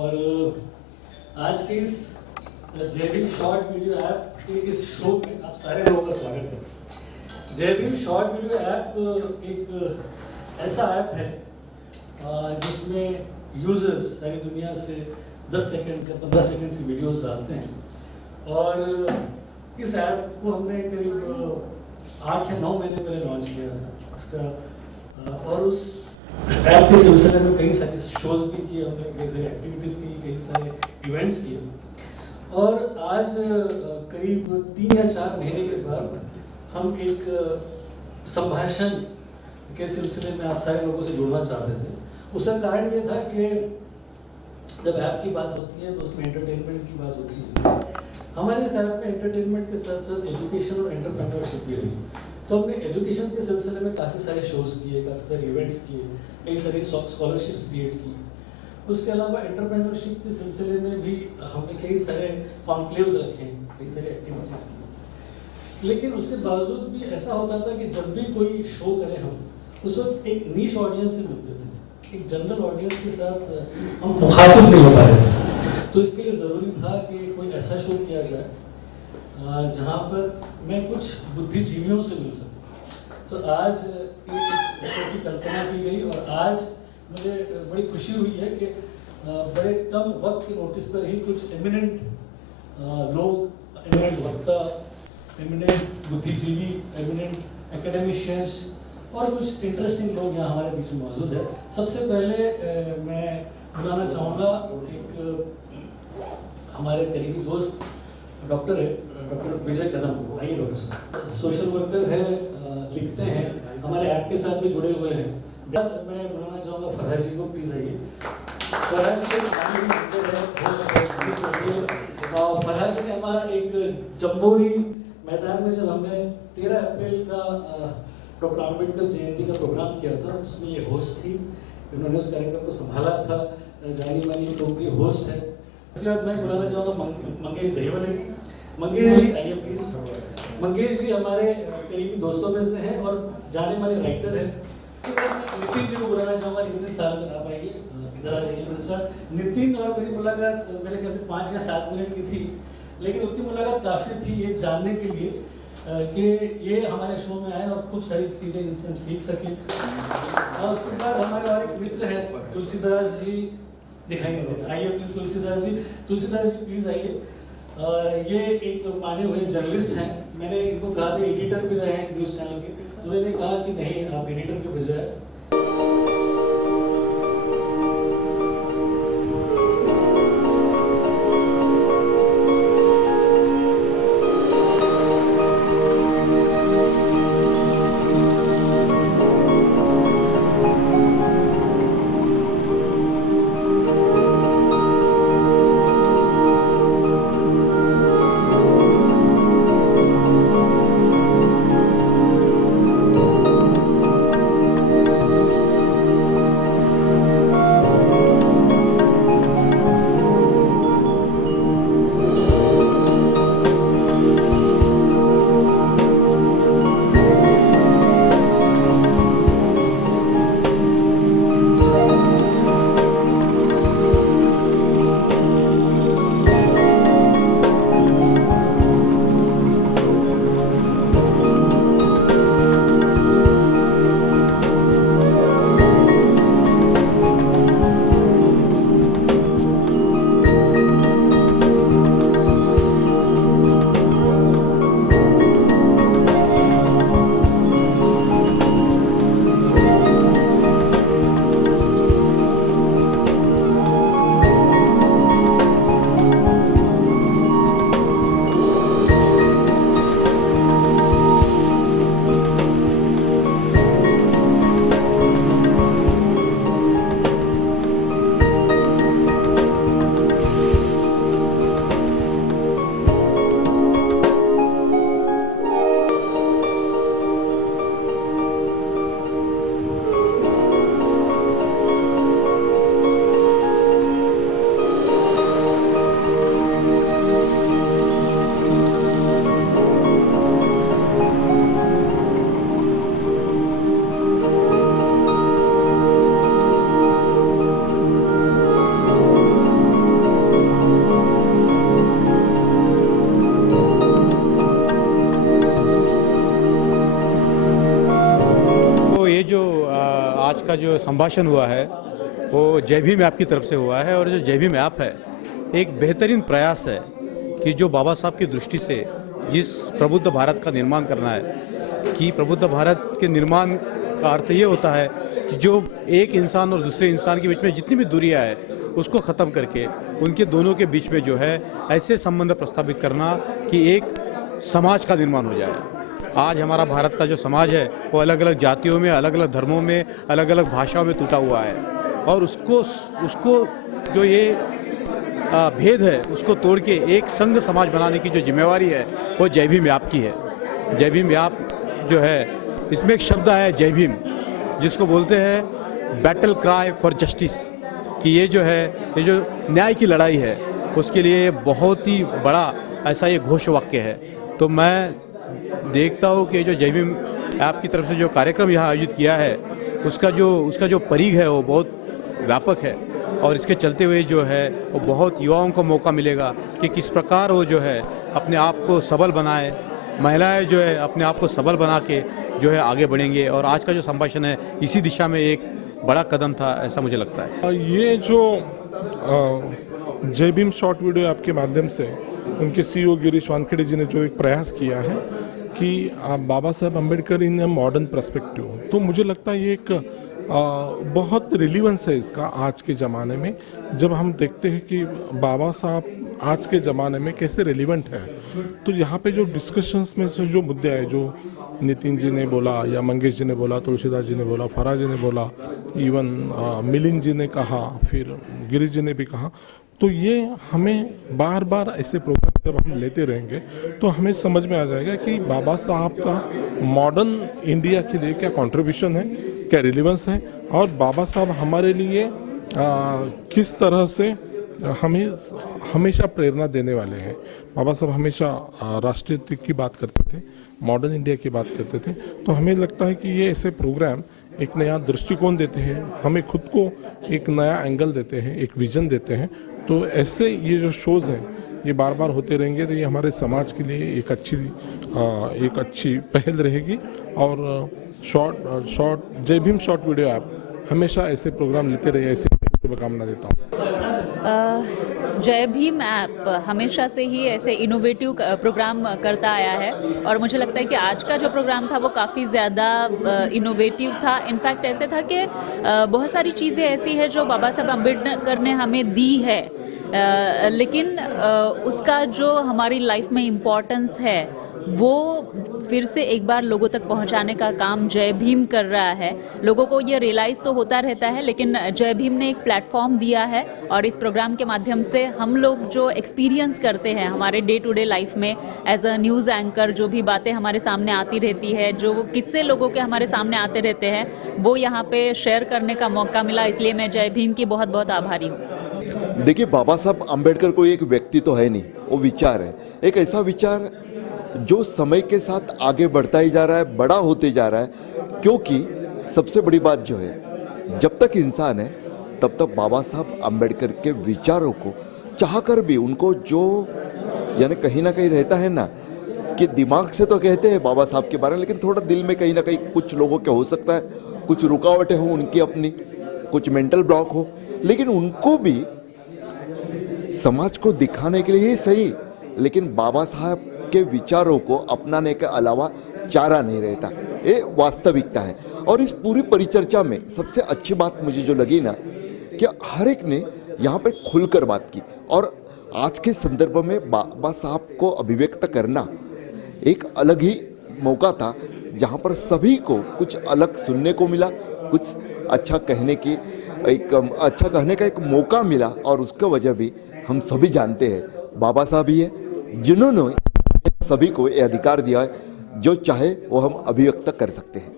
और आज के इस जय भीम शॉर्ट वीडियो ऐप के इस शो में आप सारे लोगों का स्वागत है। जय भीम शॉर्ट वीडियो ऐप एक ऐसा ऐप है जिसमें यूजर्स सारी दुनिया से 10 सेकंड से 15 सेकंड की वीडियोस डालते हैं और इस ऐप को हमने करीब 8 या 9 महीने पहले लॉन्च किया था इसका। और उस ऐप के सिलसिले में कई सारे शोज भी किए हमने, कई सारी एक्टिविटीज़ की, कई सारे इवेंट्स किए और आज करीब 3 या 4 महीने के बाद हम एक संभाषण के सिलसिले में आप सारे लोगों से जुड़ना चाहते थे। उसका कारण ये था कि जब ऐप की बात होती है तो उसमें एंटरटेनमेंट की बात होती है। हमारे इस ऐप में एंटरटेनमेंट के साथ साथ एजुकेशन और एंटरप्रेन्योरशिप भी रही। तो हमने एजुकेशन के सिलसिले में काफ़ी सारे शोज़ किए, काफ़ी सारे इवेंट्स किए, कई सारी स्कॉलरशिप्स क्रिएट की। उसके अलावा एंटरप्रेन्योरशिप के सिलसिले में भी हमने कई सारे कॉन्क्लेव्स रखे, कई सारी एक्टिविटीज़ की। लेकिन उसके बावजूद भी ऐसा होता था कि जब भी कोई शो करें हम, उस वक्त एक नीश ऑडियंस से मिलते थे, एक जनरल ऑडियंस के साथ हम मुखातिब नहीं हो पा रहे थे। तो इसके लिए ज़रूरी था कि कोई ऐसा शो किया जाए जहाँ पर मैं कुछ बुद्धिजीवियों से मिल सकूँ। तो आज इस शो की कल्पना की गई और आज मुझे बड़ी खुशी हुई है कि बड़े कम वक्त के नोटिस पर ही कुछ एमिनेंट लोग, एमिनेंट वक्ता, एमिनेंट बुद्धिजीवी, एमिनेंट एकेडमिशियंस और कुछ इंटरेस्टिंग लोग यहाँ हमारे बीच में मौजूद है। सबसे पहले मैं बुलाना चाहूँगा एक हमारे करीबी दोस्त डॉक्टर है, डॉक्टर विजय कदम। आइए डॉक्टर साहब। सोशल वर्कर है, लिखते हैं, हमारे ऐप के साथ भी जुड़े हुए हैं। मैं बुलाना चाहूँगा फरहाद जी को, प्लीज़ आइए। फरहाद जी फरहाद जी ने हमारा एक जम्बोरी मैदान में जब हमने 13 अप्रैल का डॉक्टर अम्बेडकर जयंती का प्रोग्राम किया था, उसमें ये होस्ट थी। इन्होंने उस कार्यक्रम को संभाला था, जानी मानी लोकप्रिय होस्ट है। उसके बाद मैं बुलाना चाहूँगा मंगेश दहिवले। मंगेश जी आइए प्लीज। मंगेश जी हमारे करीबी दोस्तों में से हैं और जाने माने राइटर हैं। तो मैं नितिन जी को बुलाना चाहूँगा। नितिन साहब आप आइए, इधर आ जाइए मेरे साथ। नितिन और मेरी मुलाकात मेरे ख्याल से 5 या 7 मिनट की थी, लेकिन उतनी मुलाकात काफ़ी थी ये जानने के लिए कि ये हमारे शो में आए और खूब सारी चीज़ें इनसे हम सीख सकें। और उसके बाद हमारे और एक मित्र हैं तुलसीदास जी, दिखाएंगे, आइए प्लीज तुलसीदास जी। तुलसीदास जी प्लीज आइए। ये एक माने हुए जर्नलिस्ट हैं। मैंने इनको कहा था एडिटर भी रहे हैं न्यूज़ चैनल के, तो मैंने कहा कि नहीं, आप एडिटर के बजाय का जो संभाषण हुआ है वो जय भीम ऐप की तरफ से हुआ है। और जो जय भीम ऐप है एक बेहतरीन प्रयास है कि जो बाबा साहब की दृष्टि से जिस प्रबुद्ध भारत का निर्माण करना है, कि प्रबुद्ध भारत के निर्माण का अर्थ ये होता है कि जो एक इंसान और दूसरे इंसान के बीच में जितनी भी दूरियां है उसको ख़त्म करके उनके दोनों के बीच में जो है ऐसे संबंध प्रस्तावित करना कि एक समाज का निर्माण हो जाए। आज हमारा भारत का जो समाज है वो अलग अलग जातियों में, अलग अलग धर्मों में, अलग अलग भाषाओं में टूटा हुआ है और उसको जो ये भेद है उसको तोड़ के एक संघ समाज बनाने की जो जिम्मेवारी है वो जय भीम ऐप की है। जय भीम ऐप जो है इसमें एक शब्द आया है जय भीम, जिसको बोलते हैं बैटल क्राई फॉर जस्टिस, कि ये जो है ये जो न्याय की लड़ाई है उसके लिए बहुत ही बड़ा ऐसा ये घोष वाक्य है। तो मैं देखता हूँ कि जो जय भीम ऐप की तरफ से जो कार्यक्रम यहाँ आयोजित किया है उसका जो परिघ है वो बहुत व्यापक है और इसके चलते हुए जो है वो बहुत युवाओं को मौका मिलेगा कि किस प्रकार वो जो है अपने आप को सबल बनाए। महिलाएं जो है अपने आप को सबल बना के जो है आगे बढ़ेंगे और आज का जो संभाषण है इसी दिशा में एक बड़ा कदम था, ऐसा मुझे लगता है। ये जो जय भीम शॉर्ट वीडियो ऐप के माध्यम से उनके सीईओ गिरीश वानखेड़े जी ने जो एक प्रयास किया है कि बाबा Saheb Ambedkar in modern perspective, तो मुझे लगता है ये एक बहुत रिलीवेंस है इसका आज के ज़माने में, जब हम देखते हैं कि बाबा साहब आज के ज़माने में कैसे रिलीवेंट है। तो यहाँ पे जो डिस्कशंस में से जो मुद्दे आए, जो नितिन जी ने बोला या मंगेश जी ने बोला, तुलसीदास जी ने बोला, फराज जी ने बोला, इवन मिलिंद जी ने कहा, फिर गिरीश जी ने भी कहा, तो ये हमें बार बार ऐसे प्रोग्राम जब हम लेते रहेंगे तो हमें समझ में आ जाएगा कि बाबा साहब का मॉडर्न इंडिया के लिए क्या कंट्रीब्यूशन है, क्या रिलेवेंस है और बाबा साहब हमारे लिए किस तरह से हमें हमेशा प्रेरणा देने वाले हैं। बाबा साहब हमेशा राष्ट्रीयता की बात करते थे, मॉडर्न इंडिया की बात करते थे। तो हमें लगता है कि ये ऐसे प्रोग्राम एक नया दृष्टिकोण देते हैं, हमें खुद को एक नया एंगल देते हैं, एक विजन देते हैं। तो ऐसे ये जो शोज़ हैं ये बार बार होते रहेंगे तो ये हमारे समाज के लिए एक अच्छी पहल रहेगी। और जय भीम शॉर्ट वीडियो ऐप हमेशा ऐसे प्रोग्राम लेते रहे, ऐसे शुभकामना देता हूँ। जय भीम ऐप हमेशा से ही ऐसे इनोवेटिव प्रोग्राम करता आया है और मुझे लगता है कि आज का जो प्रोग्राम था वो काफ़ी ज़्यादा इनोवेटिव था। इनफैक्ट ऐसे था कि बहुत सारी चीज़ें ऐसी है जो बाबा साहब अम्बेडकर ने हमें दी है, लेकिन उसका जो हमारी लाइफ में इम्पोर्टेंस है वो फिर से एक बार लोगों तक पहुंचाने का काम जय भीम कर रहा है। लोगों को ये रियलाइज़ तो होता रहता है, लेकिन जय भीम ने एक प्लेटफॉर्म दिया है और इस प्रोग्राम के माध्यम से हम लोग जो एक्सपीरियंस करते हैं हमारे डे टू डे लाइफ में एज अ न्यूज़ एंकर, जो भी बातें हमारे सामने आती रहती है, जो किस्से लोगों के हमारे सामने आते रहते हैं, वो यहाँ पे शेयर करने का मौका मिला। इसलिए मैं जय भीम की बहुत बहुत आभारी हूँ। देखिए, बाबा साहब अम्बेडकर कोई एक व्यक्ति तो है नहीं, वो विचार है, एक ऐसा विचार जो समय के साथ आगे बढ़ता ही जा रहा है, बड़ा होते जा रहा है। क्योंकि सबसे बड़ी बात जो है, जब तक इंसान है तब तक बाबा साहब अम्बेडकर के विचारों को चाहकर भी उनको जो यानी कहीं ना कहीं रहता है ना कि दिमाग से तो कहते हैं बाबा साहब के बारे में, लेकिन थोड़ा दिल में कहीं ना कहीं कुछ लोगों के हो सकता है, कुछ रुकावटें हो उनकी अपनी, कुछ मेंटल ब्लॉक हो, लेकिन उनको भी समाज को दिखाने के लिए ही सही, लेकिन बाबा साहब के विचारों को अपनाने के अलावा चारा नहीं रहता। ये वास्तविकता है। और इस पूरी परिचर्चा में सबसे अच्छी बात मुझे जो लगी ना कि हर एक ने यहाँ पर खुलकर बात की और आज के संदर्भ में बाबा साहब को अभिव्यक्त करना एक अलग ही मौका था, जहाँ पर सभी को कुछ अलग सुनने को मिला, कुछ अच्छा कहने का एक मौका मिला। और उसका वजह भी हम सभी जानते हैं, बाबा साहब ही है जिन्होंने सभी को ये अधिकार दिया है, जो चाहे वो हम अभिव्यक्त कर सकते हैं।